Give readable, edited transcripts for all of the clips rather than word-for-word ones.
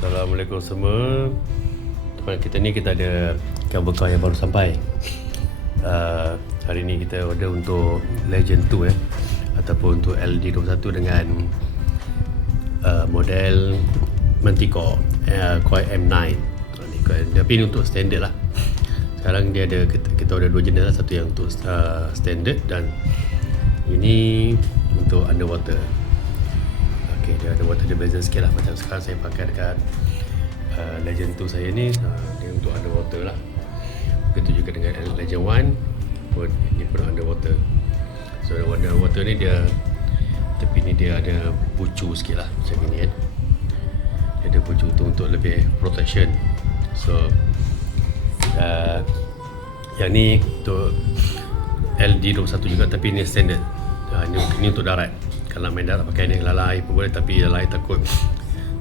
Assalamualaikum semua. Teman kita ni kita ada kabel kau yang baru sampai. Hari ni kita order untuk Legend 2 ataupun untuk LD21 dengan model Manticore Core M9. Tapi ini untuk standard lah. Sekarang dia ada, kita order dua jenis lah. Satu yang untuk standard dan ini untuk underwater. Okay, dia underwater dia beza sikit lah. Macam sekarang saya pakai dekat Legend 2 saya ni, dia untuk underwater lah. Begitu juga dengan Legend 1 pun, dia pun underwater. So underwater ni dia tepi ni dia ada pucu sikit lah, macam ni kan. Dia ada pucu tu untuk lebih protection. So yang ni untuk LD21 juga, tapi ni standard. Ini untuk darat. Kalau main darat pakai ni, lalai pun boleh, tapi lalai takut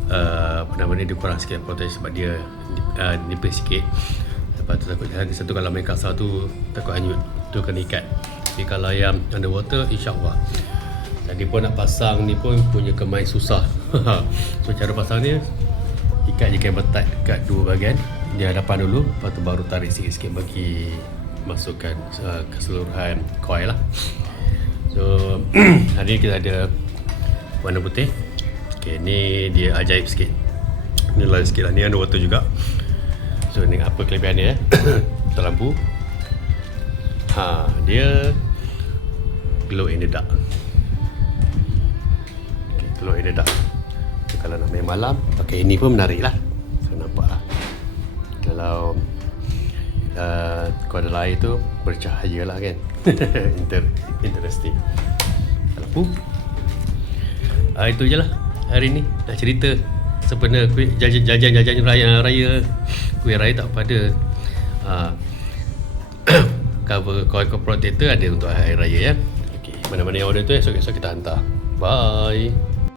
dia kurang sikit protection sebab dia nipis sikit. Lepas tu takut satu kalau main kasar tu takut hanyut, tu kena ikat. Tapi kalau yang underwater, insyaAllah. Tadi pun nak pasang ni pun punya kemain susah. So cara pasang ni, ikat je kabel tight dekat dua bahagian di hadapan dulu, lepas tu baru tarik sikit-sikit bagi masukkan keseluruhan coil lah. So hari ni kita ada warna putih. Okay, ni dia ajaib sikit. Ni lain sikit lah, ni underwater juga. So ni apa kelebihannya Kita lampu dia glow in the dark. Okay, glow in the dark. So, kalau nak main malam pakai ini pun menarik lah. So nampak lah. Kalau kau ada layar tu bercahaya lah kan. Interesting. Lampu itu je lah hari ni. Nak cerita sebenarnya jajan raya kuih raya tak pada cover coil protector ada untuk hari raya ya. Okay, mana-mana yang order tu esok kita hantar. Bye.